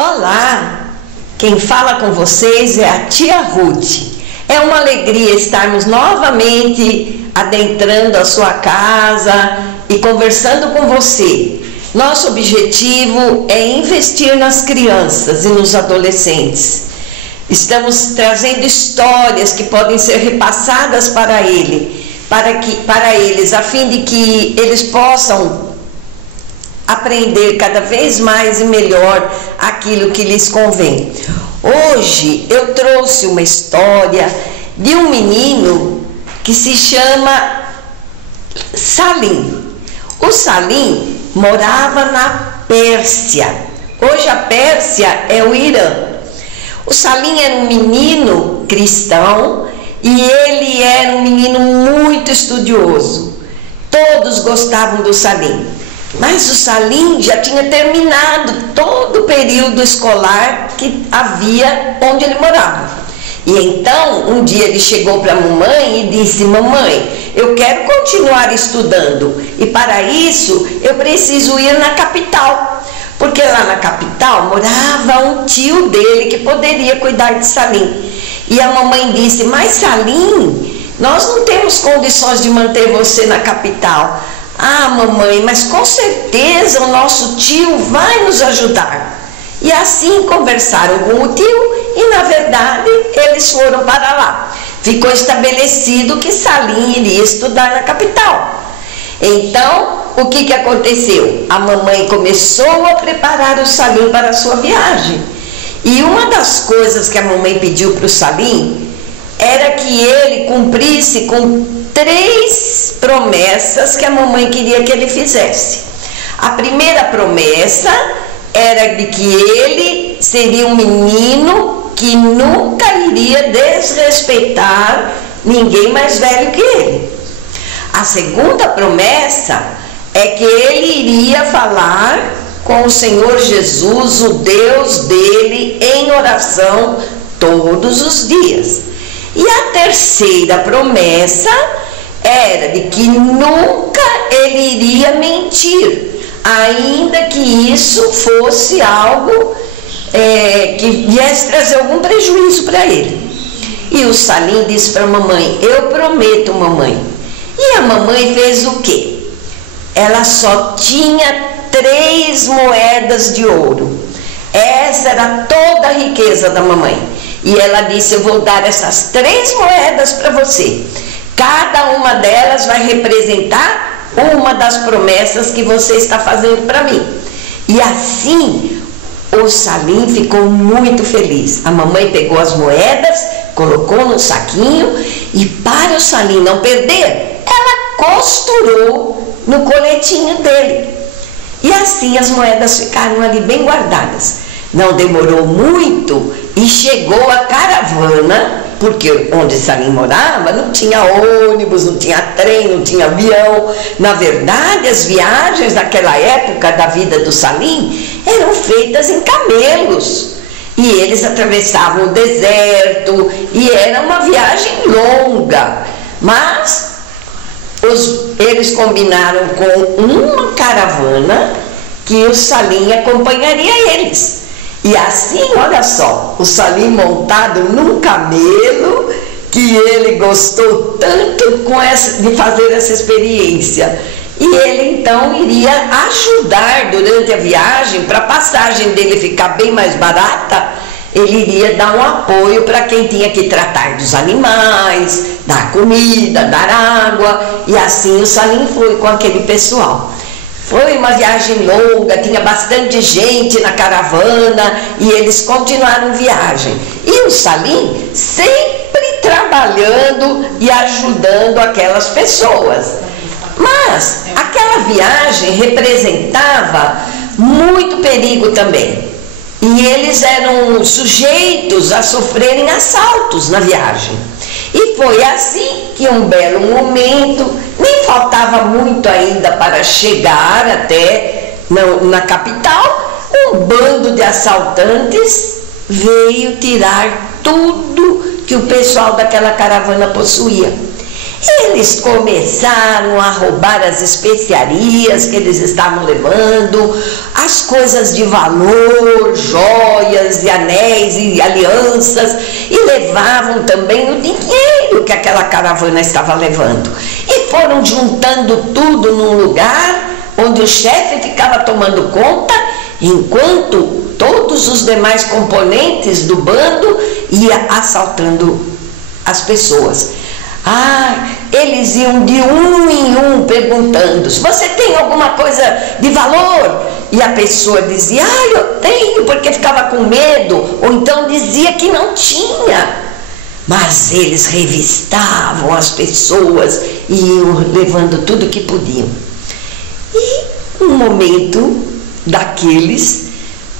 Olá, quem fala com vocês é a tia Ruth. É uma alegria estarmos novamente adentrando a sua casa e conversando com você. Nosso objetivo é investir nas crianças e nos adolescentes. Estamos trazendo histórias que podem ser repassadas para eles, a fim de que eles possam aprender cada vez mais e melhor aquilo que lhes convém. Hoje eu trouxe uma história de um menino que se chama Salim. O Salim morava na Pérsia. Hoje a Pérsia é o Irã. O Salim era um menino cristão e ele era um menino muito estudioso. Todos gostavam do Salim. Mas o Salim já tinha terminado todo o período escolar que havia onde ele morava. E então, um dia ele chegou para a mamãe e disse: mamãe, eu quero continuar estudando e para isso eu preciso ir na capital. Porque lá na capital morava um tio dele que poderia cuidar de Salim. E a mamãe disse: mas Salim, nós não temos condições de manter você na capital. Ah, mamãe, mas com certeza o nosso tio vai nos ajudar. E assim conversaram com o tio e, na verdade, eles foram para lá. Ficou estabelecido que Salim iria estudar na capital. Então, o que aconteceu? A mamãe começou a preparar o Salim para a sua viagem. E uma das coisas que a mamãe pediu para o Salim era que ele cumprisse com 3 promessas que a mamãe queria que ele fizesse. A primeira promessa era de que ele seria um menino que nunca iria desrespeitar ninguém mais velho que ele. A segunda promessa é que ele iria falar com o Senhor Jesus, o Deus dele, em oração todos os dias. E a terceira promessa era de que nunca ele iria mentir, ainda que isso fosse algo que viesse trazer algum prejuízo para ele. E o Salim disse para a mamãe: eu prometo, mamãe. E a mamãe fez o quê? Ela só tinha 3 moedas de ouro. Essa era toda a riqueza da mamãe. E ela disse: eu vou dar essas 3 moedas para você. Cada uma delas vai representar uma das promessas que você está fazendo para mim. E assim, o Salim ficou muito feliz. A mamãe pegou as moedas, colocou no saquinho e, para o Salim não perder, ela costurou no coletinho dele. E assim as moedas ficaram ali bem guardadas. Não demorou muito e chegou a caravana, porque onde Salim morava não tinha ônibus, não tinha trem, não tinha avião. Na verdade, as viagens naquela época da vida do Salim eram feitas em camelos. E eles atravessavam o deserto e era uma viagem longa. Mas eles combinaram com uma caravana que o Salim acompanharia eles. E assim, olha só, o Salim montado num camelo, que ele gostou tanto de fazer essa experiência. E ele então iria ajudar durante a viagem, para a passagem dele ficar bem mais barata, ele iria dar um apoio para quem tinha que tratar dos animais, dar comida, dar água. E assim o Salim foi com aquele pessoal. Foi uma viagem longa, tinha bastante gente na caravana e eles continuaram viagem. E o Salim sempre trabalhando e ajudando aquelas pessoas. Mas aquela viagem representava muito perigo também. E eles eram sujeitos a sofrerem assaltos na viagem. E foi assim que um belo momento, nem faltava muito ainda para chegar até na capital, um bando de assaltantes veio tirar tudo que o pessoal daquela caravana possuía. Eles começaram a roubar as especiarias que eles estavam levando, as coisas de valor, joias, joias e anéis e alianças, e levavam também o dinheiro que aquela caravana estava levando. E foram juntando tudo num lugar onde o chefe ficava tomando conta, enquanto todos os demais componentes do bando iam assaltando as pessoas. Eles iam de um em um perguntando: você tem alguma coisa de valor? E a pessoa dizia: eu tenho, porque ficava com medo, ou então dizia que não tinha. Mas eles revistavam as pessoas e iam levando tudo que podiam. E um momento daqueles,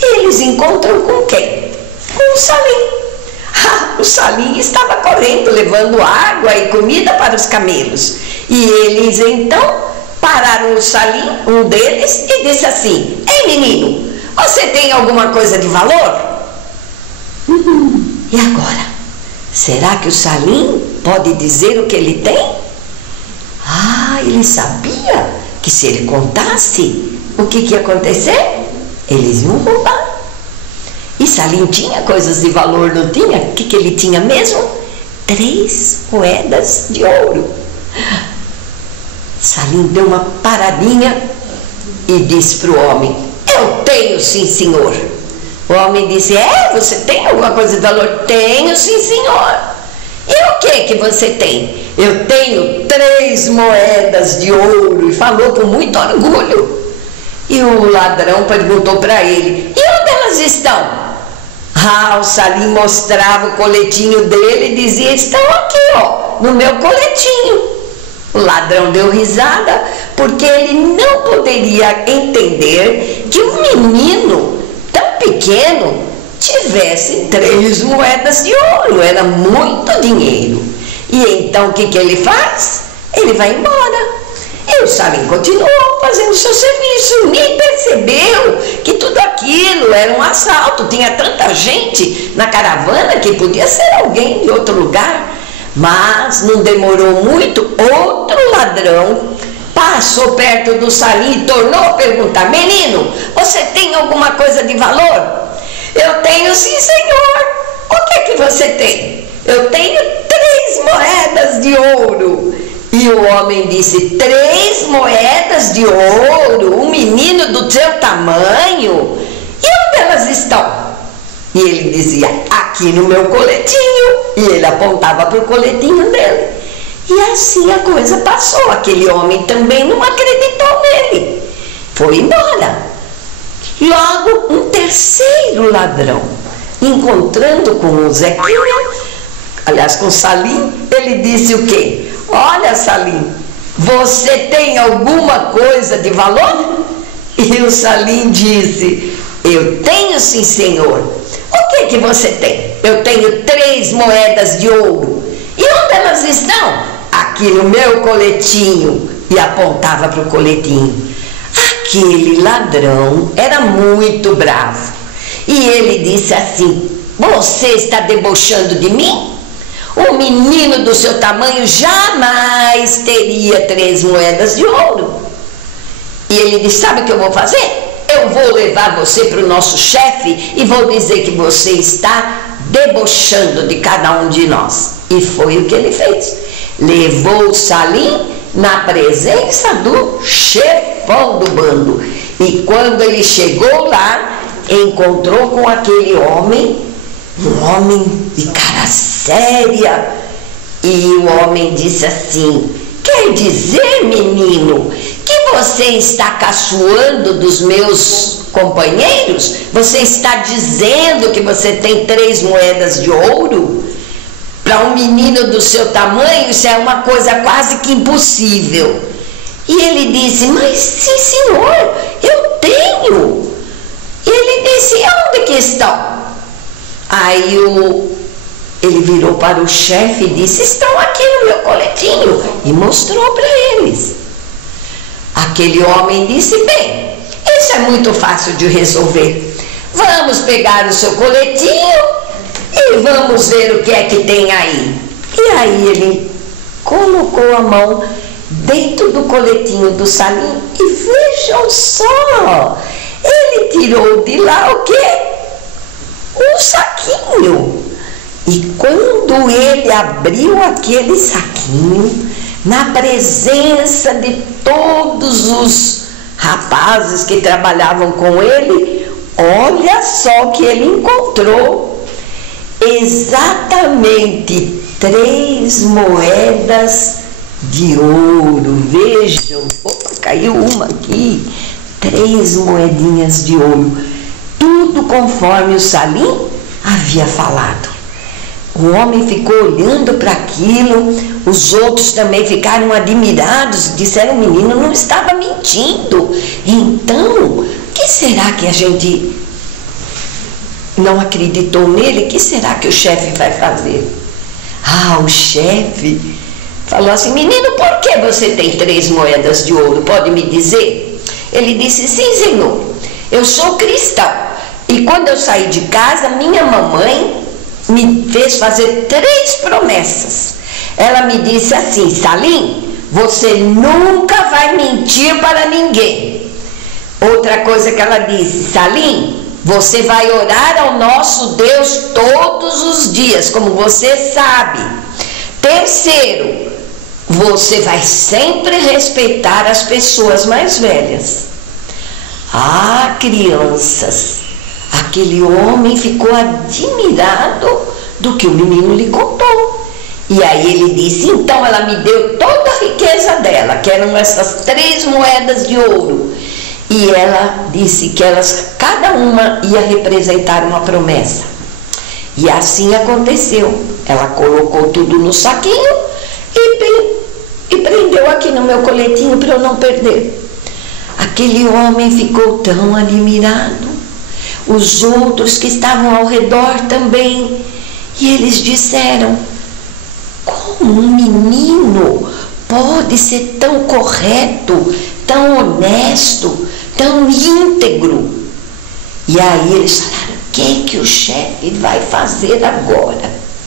eles encontram com quem? Com o Salim. O Salim estava correndo, levando água e comida para os camelos. E eles então pararam o Salim, um deles, e disse assim: ei, menino, você tem alguma coisa de valor? E agora? Será que o Salim pode dizer o que ele tem? Ele sabia que se ele contasse, o que ia acontecer? Eles iam roubar. E Salim tinha coisas de valor, não tinha? O que ele tinha mesmo? 3 moedas de ouro. Salim deu uma paradinha e disse para o homem: eu tenho sim, senhor. O homem disse: você tem alguma coisa de valor? Tenho sim, senhor. E o que você tem? Eu tenho 3 moedas de ouro. E falou com muito orgulho. E o ladrão perguntou para ele: e onde elas estão? O Salim mostrava o coletinho dele e dizia: estão aqui, no meu coletinho. O ladrão deu risada, porque ele não poderia entender que um menino tão pequeno tivesse 3 moedas de ouro. Era muito dinheiro. E então o que ele faz? Ele vai embora. E o Salim continuou fazendo seu serviço, nem percebeu que tudo aquilo era um assalto. Tinha tanta gente na caravana que podia ser alguém de outro lugar. Mas não demorou muito, outro ladrão passou perto do Salim e tornou a perguntar: menino, você tem alguma coisa de valor? Eu tenho sim, senhor. O que você tem? Eu tenho 3 moedas de ouro. E o homem disse: 3 moedas de ouro? Um menino do seu tamanho? E onde elas estão? E ele dizia: aqui no meu coletinho. E ele apontava para o coletinho dele. E assim a coisa passou. Aquele homem também não acreditou nele. Foi embora. Logo, um terceiro ladrão, encontrando com o Zequinha, aliás, com Salim, ele disse o quê? Olha, Salim, você tem alguma coisa de valor? E o Salim disse: eu tenho sim, senhor. O que você tem? Eu tenho 3 moedas de ouro. E onde elas estão? Aqui no meu coletinho. E apontava para o coletinho. Aquele ladrão era muito bravo. E ele disse assim: você está debochando de mim? Um menino do seu tamanho jamais teria 3 moedas de ouro. E ele disse: sabe o que eu vou fazer? Eu vou levar você para o nosso chefe e vou dizer que você está debochando de cada um de nós. E foi o que ele fez. Levou o Salim na presença do chefão do bando. E quando ele chegou lá, encontrou com aquele homem, um homem de cara séria. E o homem disse assim: quer dizer, menino, que você está caçoando dos meus companheiros? Você está dizendo que você tem 3 moedas de ouro? Para um menino do seu tamanho, isso é uma coisa quase que impossível. E ele disse: mas sim, senhor, eu tenho. E ele disse: onde que estão? Aí ele virou para o chefe e disse: estão aqui no meu coletinho. E mostrou para eles. Aquele homem disse: bem, isso é muito fácil de resolver. Vamos pegar o seu coletinho e vamos ver o que é que tem aí. E aí ele colocou a mão dentro do coletinho do Salim e vejam só, ele tirou de lá o quê? E quando ele abriu aquele saquinho, na presença de todos os rapazes que trabalhavam com ele, olha só o que ele encontrou. Exatamente 3 moedas de ouro. Vejam, opa, caiu uma aqui. 3 moedinhas de ouro. Tudo conforme o Salim havia falado. O homem ficou olhando para aquilo, os outros também ficaram admirados, disseram: o menino não estava mentindo. Então, o que será que a gente não acreditou nele? O que será que o chefe vai fazer? Ah, o chefe falou assim: menino, por que você tem 3 moedas de ouro? Pode me dizer? Ele disse: sim, senhor, eu sou cristão. E quando eu saí de casa, minha mamãe me fez fazer 3 promessas. Ela me disse assim: Salim, você nunca vai mentir para ninguém. Outra coisa que ela disse: Salim, você vai orar ao nosso Deus todos os dias, como você sabe. Terceiro, você vai sempre respeitar as pessoas mais velhas. Ah, crianças, aquele homem ficou admirado do que o menino lhe contou. E aí ele disse: então ela me deu toda a riqueza dela, que eram essas 3 moedas de ouro. E ela disse que elas, cada uma ia representar uma promessa. E assim aconteceu. Ela colocou tudo no saquinho e prendeu aqui no meu coletinho para eu não perder. Aquele homem ficou tão admirado. Os outros que estavam ao redor também. E eles disseram: como um menino pode ser tão correto, tão honesto, tão íntegro? E aí eles falaram: o que o chefe vai fazer agora?